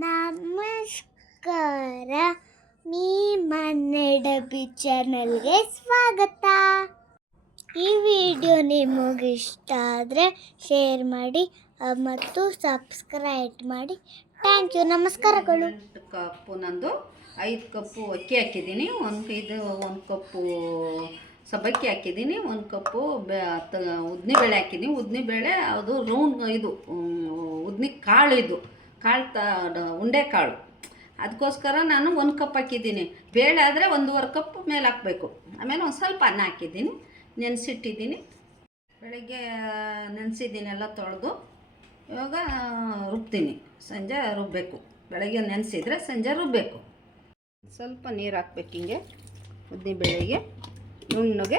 ನಮಸ್ಕಾರ. ಮೀ ಮನ್ನೆಡಬಿ ಚಾನಲ್ಗೆ ಸ್ವಾಗತ. ಈ ವಿಡಿಯೋ ನಿಮಗೆ ಇಷ್ಟ ಆದರೆ ಶೇರ್ ಮಾಡಿ ಮತ್ತು ಸಬ್ಸ್ಕ್ರೈಬ್ ಮಾಡಿ. Thank you. ನಮಸ್ಕಾರಗಳು. ಕಪ್ಪು ನಂದು ಐದು ಕಪ್ಪು ಅಕ್ಕಿ ಹಾಕಿದ್ದೀನಿ. ಒಂದು ಇದು ಒಂದು ಕಪ್ಪು ಸಬ್ಬಕ್ಕಿ ಹಾಕಿದ್ದೀನಿ. ಒಂದು ಕಪ್ಪು ಬೆ ಬೇಳೆ ಹಾಕಿದ್ದೀನಿ. ಅದು ರೌಂಡ್ ಇದು ಉದ್ನಿ ಕಾಳು ಇದು. ಕಾಳು ತ ಉಂಡೆ ಕಾಳು. ಅದಕ್ಕೋಸ್ಕರ ನಾನು ಒಂದು ಕಪ್ ಹಾಕಿದ್ದೀನಿ. ಬೇಳೆ ಆದರೆ ಒಂದೂವರೆ ಕಪ್ ಮೇಲೆ ಹಾಕಬೇಕು. ಆಮೇಲೆ ಒಂದು ಸ್ವಲ್ಪ ಅನ್ನ ಹಾಕಿದ್ದೀನಿ. ನೆನೆಸಿಟ್ಟಿದ್ದೀನಿ. ಬೆಳಗ್ಗೆ, ನೆನೆಸಿದ್ದೀನಿ ಎಲ್ಲ ತೊಳೆದು. ಇವಾಗ, ರುಬ್ತೀನಿ. ಸಂಜೆ ರುಬ್ಬಬೇಕು ಬೆಳಗ್ಗೆ ನೆನೆಸಿದರೆ ಸಂಜೆ ರುಬ್ಬಬೇಕು ಸ್ವಲ್ಪ ನೀರು ಹಾಕ್ಬೇಕು ಹಿಂಗೆ. ಉದ್ದಿನ ಬೇಳೆಗೆ. ನುಣ್ಣಗೆ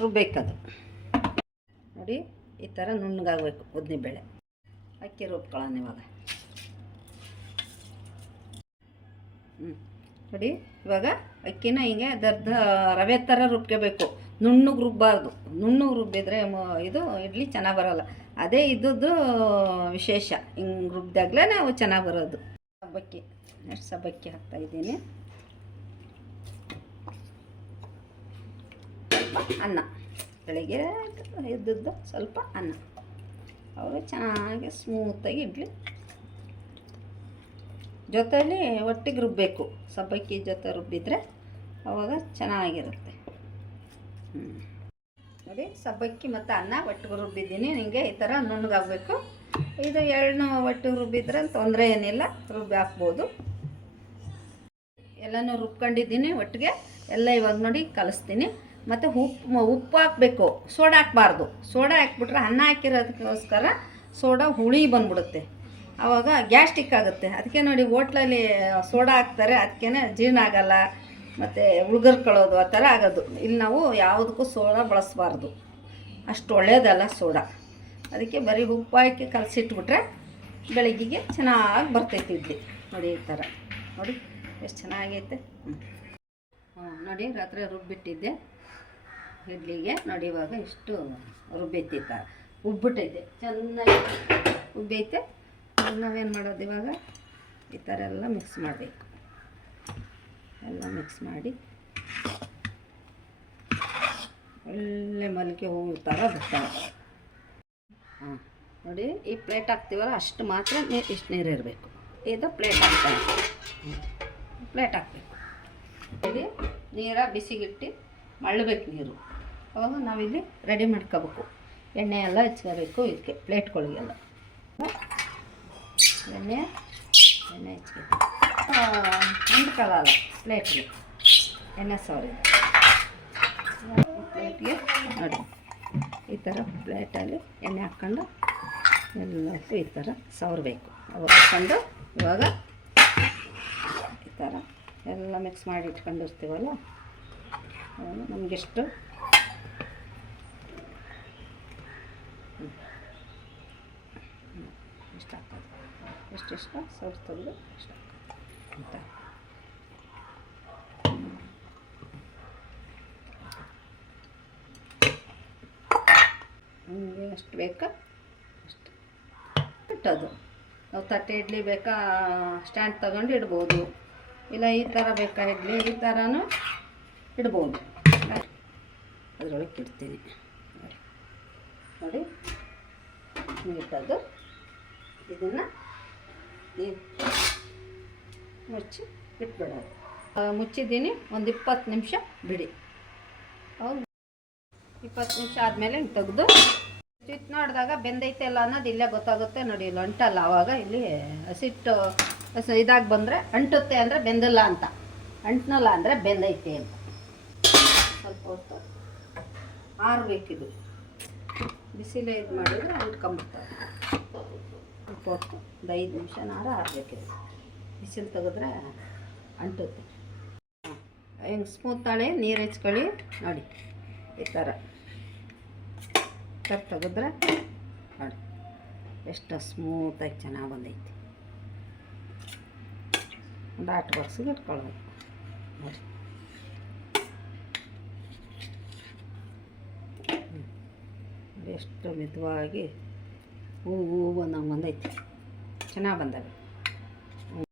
ರುಬ್ಬೇಕದು. ನೋಡಿ, ಈ ಥರ ನುಣ್ಣಗಾಗಬೇಕು ಉದ್ದಿನ ಬೇಳೆ. ಅಕ್ಕಿ ರುಬ್ಕೊಳ್ಳೋಣ ಇವಾಗ. ನೋಡಿ, ಇವಾಗ ಅಕ್ಕಿನ ಹಿಂಗೆ ದರ್ದ ರವೆ ಥರ ರುಬ್ಕೋಬೇಕು. ನುಣ್ಣಗೆ ರುಬ್ಬಾರ್ದು. ನುಣ್ಣಗೆ ರುಬ್ಬಿದ್ರೆ ಇದು ಇಡ್ಲಿ ಚೆನ್ನಾಗಿ ಬರೋಲ್ಲ. ಅದೇ ಇದ್ದದ್ದು ವಿಶೇಷ. ಹಿಂಗೆ ರುಬ್ಬಿದಾಗಲೇ ನಾವು ಚೆನ್ನಾಗಿ ಬರೋದು. ಸಬ್ಬಕ್ಕಿ. ಎಷ್ಟು ಸಬ್ಬಕ್ಕಿ ಹಾಕ್ತಾಯಿದ್ದೀನಿ ಅನ್ನ. ಬೆಳಿಗ್ಗೆ ಇದ್ದದ್ದು ಸ್ವಲ್ಪ ಅನ್ನ. ಅವಾಗ ಚೆನ್ನಾಗಿ ಸ್ಮೂತಾಗಿ ಇಡ್ಲಿ ಜೊತೆಯಲ್ಲಿ ಒಟ್ಟಿಗೆ ರುಬ್ಬಬೇಕು ಸಬ್ಬಕ್ಕಿ ಜೊತೆ ರುಬ್ಬಿದ್ರೆ ಅವಾಗ ಚೆನ್ನಾಗಿರುತ್ತೆ. ಹ್ಞೂ ನೋಡಿ, ಸಬ್ಬಕ್ಕಿ ಮತ್ತು ಅನ್ನ ಒಟ್ಟಿಗೆ ರುಬ್ಬಿದ್ದೀನಿ. ನಿಮಗೆ ಈ ಥರ ನುಣ್ಣಗಾಗಬೇಕು ಇದು ಎಳ್ಳು ಒಟ್ಟಿಗೆ ರುಬ್ಬಿದ್ರೆ ತೊಂದರೆ ಏನಿಲ್ಲ, ರುಬ್ಬಿ ಹಾಕ್ಬೋದು. ಎಲ್ಲನೂ ರುಬ್ಕೊಂಡಿದ್ದೀನಿ ಒಟ್ಟಿಗೆ. ಎಲ್ಲ ಇವಾಗ ನೋಡಿ ಕಲಿಸ್ತೀನಿ. ಮತ್ತು ಉಪ್ಪು ಉಪ್ಪು ಹಾಕಬೇಕು. ಸೋಡಾ ಹಾಕ್ಬಾರ್ದು. ಸೋಡಾ ಹಾಕ್ಬಿಟ್ರೆ ಅನ್ನ ಹಾಕಿರೋದಕ್ಕೋಸ್ಕರ ಸೋಡಾ ಹುಳಿ ಬಂದ್ಬಿಡುತ್ತೆ. ಆವಾಗ ಗ್ಯಾಸ್ಟಿಕ್ ಆಗುತ್ತೆ. ಅದಕ್ಕೆ ನೋಡಿ ಹೋಟ್ಲಲ್ಲಿ ಸೋಡಾ ಹಾಕ್ತಾರೆ. ಅದಕ್ಕೆ ಜೀರ್ಣ ಆಗಲ್ಲ. ಮತ್ತು ಉಳ್ಗರ್ಕೊಳ್ಳೋದು ಆ ಥರ ಆಗೋದು. ಇಲ್ಲಿ ನಾವು ಯಾವುದಕ್ಕೂ ಸೋಡಾ ಬಳಸಬಾರ್ದು. ಅಷ್ಟು ಒಳ್ಳೆಯದಲ್ಲ ಸೋಡಾ. ಅದಕ್ಕೆ ಬರೀ ಉಪ್ಪು ಹಾಕಿ ಕಲಸಿಟ್ಬಿಟ್ರೆ ಬೆಳಗ್ಗೆಗೆ ಚೆನ್ನಾಗಿ ಬರ್ತೈತಿ ಇಡ್ಲಿ. ನೋಡಿ ಈ ಥರ. ನೋಡಿ ಎಷ್ಟು ಚೆನ್ನಾಗೈತೆ. ಹ್ಞೂ ನೋಡಿ ರಾತ್ರಿ ರುಬ್ಬಿಟ್ಟಿದ್ದೆ. ಇಡ್ಲಿಗೆ ನೋಡಿ ಇವಾಗ ಇಷ್ಟು ರುಬ್ಬೈತಿ ಉಬ್ಬಿಟ್ಟೈತೆ ಚೆನ್ನಾಗಿ ಉಬ್ಬೈತೆ. ನಾವೇನು ಮಾಡೋದು ಇವಾಗ? ಈ ಥರ ಎಲ್ಲ ಮಿಕ್ಸ್ ಮಾಡಬೇಕು. ಎಲ್ಲ ಮಿಕ್ಸ್ ಮಾಡಿ ಒಳ್ಳೆ ಮಲ್ಲಿಗೆ ಹೂವು ಥರ ಬರ್ತಾವೆ. ಹಾಂ, ನೋಡಿ, ಈ ಪ್ಲೇಟ್ ಹಾಕ್ತೀವಲ್ಲ, ಅಷ್ಟು ಮಾತ್ರ ನೀರು ಇಷ್ಟು ನೀರು ಇರಬೇಕು. ಇದು ಪ್ಲೇಟ್ ಹಾಕ್ತೀವಿ ಪ್ಲೇಟ್ ಹಾಕ್ಬೇಕು. ಇಲ್ಲಿ ನೀರ ಬಿಸಿಗಿಟ್ಟು ಮಳ್ಳಬೇಕು ನೀರು. ಅವಾಗ ನಾವಿಲ್ಲಿ ರೆಡಿ ಮಾಡ್ಕೋಬೇಕು. ಎಣ್ಣೆ ಎಲ್ಲ ಹೆಚ್ಕೋಬೇಕು ಇದಕ್ಕೆ ಪ್ಲೇಟ್ಗಳಿಗೆಲ್ಲ ಎಣ್ಣೆ ಎಣ್ಣೆ ಹಚ್ಬೇಕು ಅಂಟ್ಕೊಳ್ಳಲ್ಲ ಪ್ಲೇಟ್ಗೆ ಎಣ್ಣೆ ಸಾರಿ ಪ್ಲೇಟ್ಗೆ ನೋಡಿ. ಈ ಥರ ಪ್ಲೇಟಲ್ಲಿ ಎಣ್ಣೆ ಹಾಕ್ಕೊಂಡು ಎಲ್ಲಕ್ಕೂ ಈ ಥರ ಸವರಬೇಕು ಅವಾಗ ಹಾಕ್ಕೊಂಡು, ಇವಾಗ ಈ ಥರ ಎಲ್ಲ ಮಿಕ್ಸ್ ಮಾಡಿ ಇಟ್ಕೊಂಡಿರ್ತೀವಲ್ಲ ನಮಗೆಷ್ಟು ಇಷ್ಟ ಆಗ್ತದೆ. ಎಷ್ಟೆಷ್ಟು ಸೌಟ್ ತೆಗೆದು ಇಷ್ಟ ಅಂತ ನಿಮಗೆ ಎಷ್ಟು ಬೇಕಾ? ಅಷ್ಟು. ಇಟ್ಟದು ನಾವು ತಟ್ಟೆ ಇಡ್ಲಿ ಬೇಕಾ? ಸ್ಟ್ಯಾಂಡ್ ತಗೊಂಡು ಇಡ್ಬೋದು. ಇಲ್ಲ, ಈ ಥರ ಬೇಕಾ? ಇಡ್ಲಿ, ಈ ಥರನೂ ಇಡ್ಬೋದು. ಅದರೊಳಗೆ ಇಡ್ತೀನಿ. ನೋಡಿ. ಇಟ್ಟದ್ದು. ಇದನ್ನು ಮುಚ್ಚಿ ಬಿಟ್ಬಿಡೋದು ಮುಚ್ಚಿದ್ದೀನಿ. ಒಂದು ಇಪ್ಪತ್ತು ನಿಮಿಷ ಬಿಡಿ. ಹೌದು. ಇಪ್ಪತ್ತು ನಿಮಿಷ ಆದಮೇಲೆ ತೆಗೆದು ಸ್ವಿಚ್ ನೋಡಿದಾಗ ಬೆಂದೈತೆ ಇಲ್ಲ ಅನ್ನೋದು ಇಲ್ಲೇ ಗೊತ್ತಾಗುತ್ತೆ. ನೋಡಿ, ಇಲ್ಲಿ ಅಂಟಲ್ಲ ಆವಾಗ ಇಲ್ಲಿ ಹಸಿಟ್ಟು ಹಸಿ ಇದಾಗಿ ಬಂದರೆ ಅಂಟುತ್ತೆ ಅಂದರೆ ಬೆಂದಿಲ್ಲ ಅಂತ. ಅಂಟ್ನಲ್ಲ ಅಂದರೆ ಬೆಂದೈತೆ ಅಂತ. ಸ್ವಲ್ಪ ಹೊತ್ತು ಆರಬೇಕಿದು. ಬಿಸಿಲೇ ಇದು ಮಾಡಿದರೆ ಅಂಟ್ಕೊಂಬಿಡ್ತಾರೆ ಹೊತ್ತು ಒಂದು ಐದು ನಿಮಿಷನಾರ ಆರಬೇಕಿದು ಬಿಸಿಲು ತೆಗೆದ್ರೆ ಅಂಟುತ್ತೆ. ಹೆಂಗೆ ಸ್ಮೂತ್ ತಾಳೆ, ನೀರು ಹೆಚ್ಕೊಳ್ಳಿ. ನೋಡಿ, ಈ ಥರ ಕಟ್ ತೆಗೆದ್ರೆ ನೋಡಿ, ಎಷ್ಟು ಸ್ಮೂತಾಗಿ ಚೆನ್ನಾಗಿ ಬಂದೈತಿ. ಒಂದು ಆಟ ಬಾಕ್ಸಿಗೆ ಇಟ್ಕೊಳ್ಬೇಕು. ನೋಡಿ, ಎಷ್ಟು ಮಿತವಾಗಿ ಹೂವು ಹೂವು ಬಂದಂಗೆ ಬಂದೈತಿ ಚೆನ್ನಾಗಿ ಬಂದವೆ.